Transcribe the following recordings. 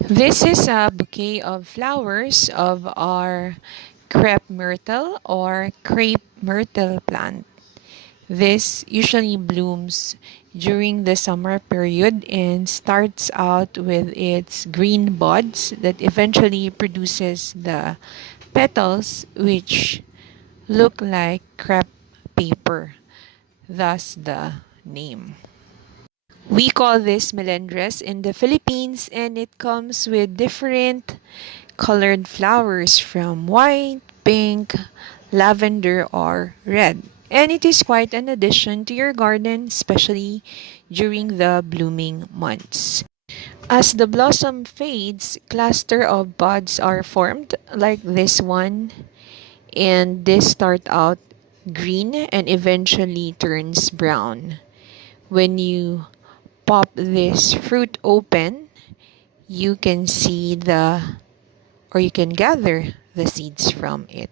This is a bouquet of flowers of our crepe myrtle or crepe myrtle plant. This usually blooms during the summer period and starts out with its green buds that eventually produces the petals which look like crepe paper, thus the name. We call this Melendres in the Philippines, and it comes with different colored flowers from white, pink, lavender, or red. And it is quite an addition to your garden, especially during the blooming months. As the blossom fades, cluster of buds are formed like this one, and this start out green and eventually turns brown. When you pop this fruit open, you can see you can gather the seeds from it.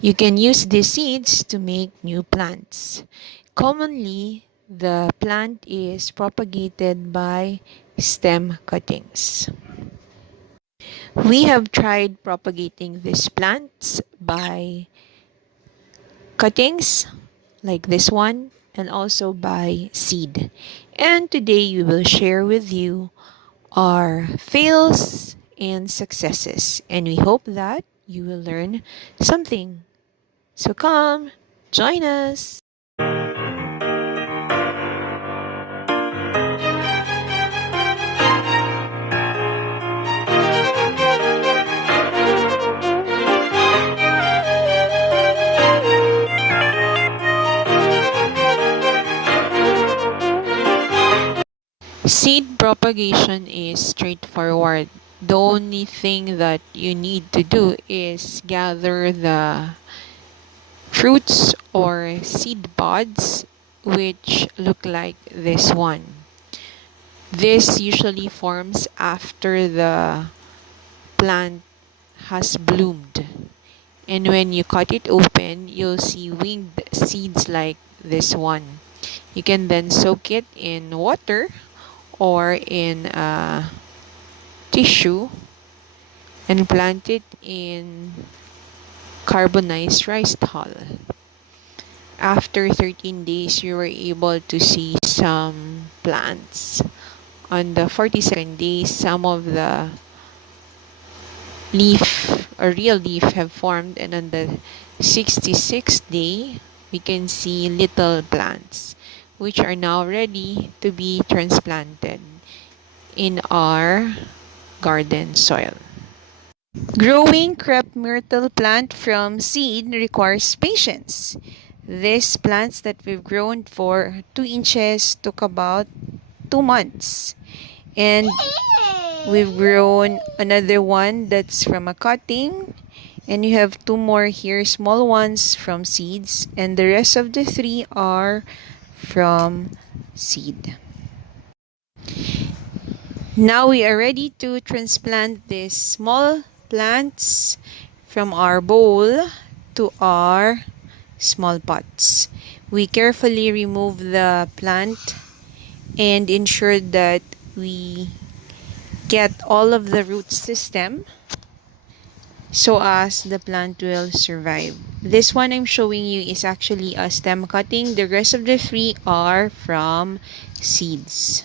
You can use these seeds to make new plants. Commonly, the plant is propagated by stem cuttings. We have tried propagating these plants by cuttings like this one and also by seed. And today we will share with you our fails and successes, and we hope that you will learn something. So come, join us. Seed propagation is straightforward. The only thing that you need to do is gather the fruits or seed pods which look like this one. This usually forms after the plant has bloomed. And when you cut it open, you'll see winged seeds like this one. You can then soak it in water or in a tissue and plant it in carbonized rice hull. After 13 days, you were able to see some plants. On the 42nd day, some of the leaf or real leaf have formed, and on the 66th day, we can see little plants which are now ready to be transplanted in our garden soil. Growing crepe myrtle plant from seed requires patience. These plants that we've grown for 2 inches took about 2 months. And we've grown another one that's from a cutting. And you have 2 more here, small ones from seeds. And the rest of the 3 are from seed. Now we are ready to transplant these small plants from our bowl to our small pots. We carefully remove the plant and ensure that we get all of the root system so as the plant will survive. This one I'm showing you is actually a stem cutting. The rest of the 3 are from seeds.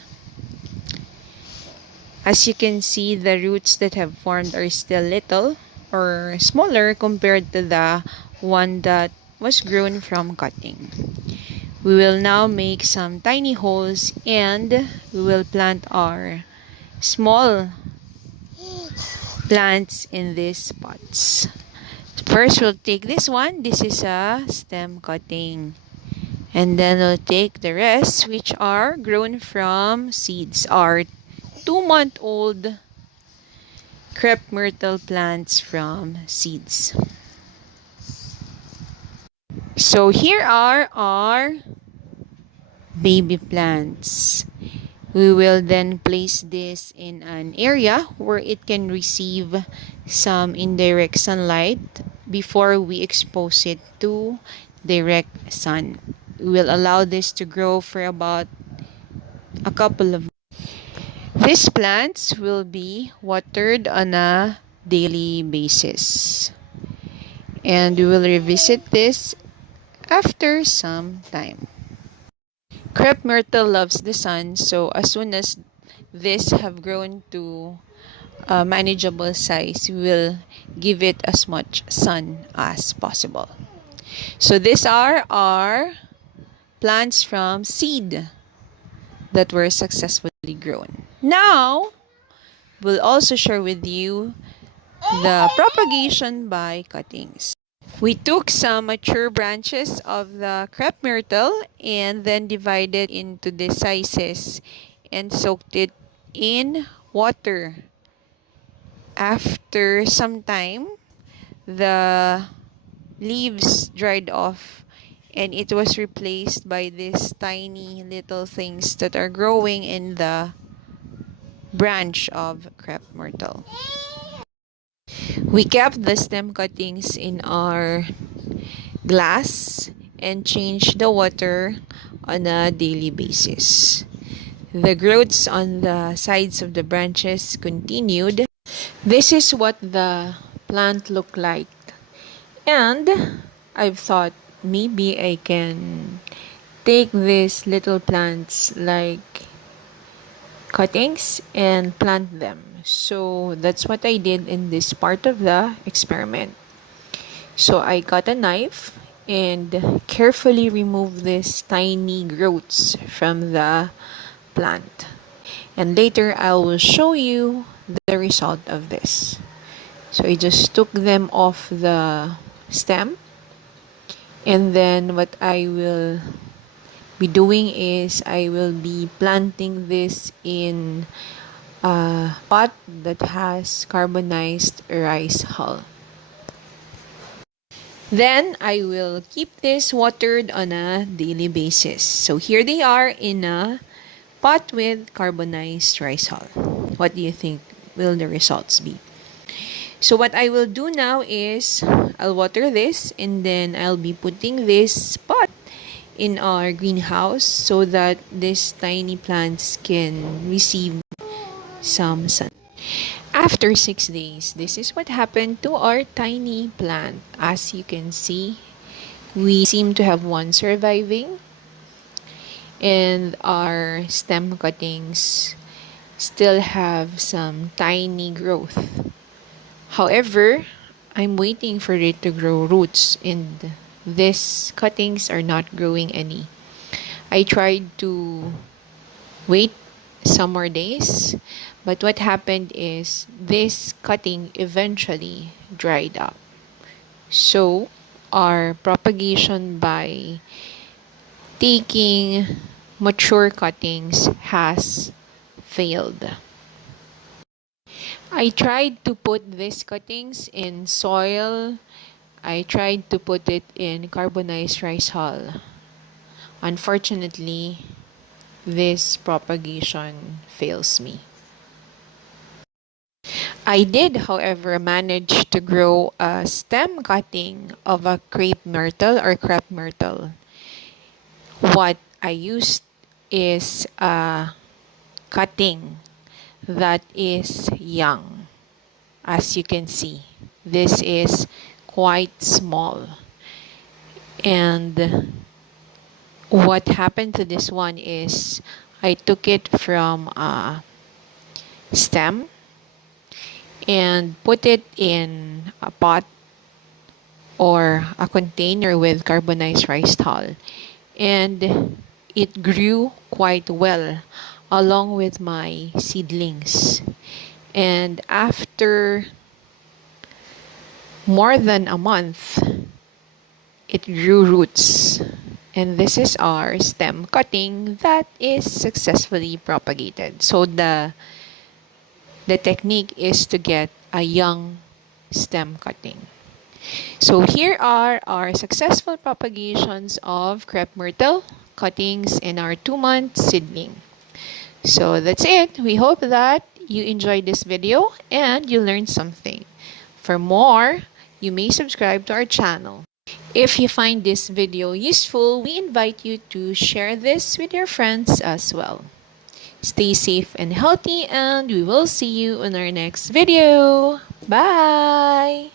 As you can see, the roots that have formed are still little or smaller compared to the one that was grown from cutting. We will now make some tiny holes and we will plant our small plants in these pots. First, we'll take this one. This is a stem cutting. And then we'll take the rest, which are grown from seeds, our 2-month-old crepe myrtle plants from seeds. So here are our baby plants. We will then place this in an area where it can receive some indirect sunlight before we expose it to direct sun. We will allow this to grow for about a couple of These plants will be watered on a daily basis. And we will revisit this after some time. Crepe myrtle loves the sun, so as soon as this have grown to a manageable size, we will give it as much sun as possible. So these are our plants from seed that were successfully grown. Now, we'll also share with you the propagation by cuttings. We took some mature branches of the crepe myrtle and then divided into the sizes and soaked it in water. After some time, the leaves dried off and it was replaced by these tiny little things that are growing in the branch of crepe myrtle. We kept the stem cuttings in our glass and changed the water on a daily basis. The growths on the sides of the branches continued. This is what the plant looked like. And I've thought maybe I can take these little plants like cuttings and plant them. So that's what I did in this part of the experiment. So I got a knife and carefully removed these tiny growths from the plant. And later I will show you the result of this. So I just took them off the stem, and then what I will be doing is I will be planting this in a pot that has carbonized rice hull. Then I will keep this watered on a daily basis. So here they are in a pot with carbonized rice hull. What do you think will the results be? So what I will do now is I'll water this and then I'll be putting this pot in our greenhouse so that these tiny plants can receive some sun. After 6 days, this is what happened to our tiny plant. As you can see, we seem to have one surviving and our stem cuttings still have some tiny growth. However, I'm waiting for it to grow roots and these cuttings are not growing any. I tried to wait some more days, but what happened is this cutting eventually dried up. So our propagation by taking mature cuttings has failed. I tried to put these cuttings in soil. I tried to put it in carbonized rice hull. Unfortunately, this propagation fails me. I did, however, manage to grow a stem cutting of a crepe myrtle or crepe myrtle. What I used is a cutting that is young. As you can see, this is quite small. And what happened to this one is I took it from a stem and put it in a pot or a container with carbonized rice hull, and it grew quite well along with my seedlings. And after more than a month, it grew roots. And this is our stem cutting that is successfully propagated. So the technique is to get a young stem cutting. So here are our successful propagations of crepe myrtle cuttings in our 2-month seedling. So that's it. We hope that you enjoyed this video and you learned something. For more, you may subscribe to our channel. If you find this video useful, we invite you to share this with your friends as well. Stay safe and healthy, and we will see you in our next video. Bye!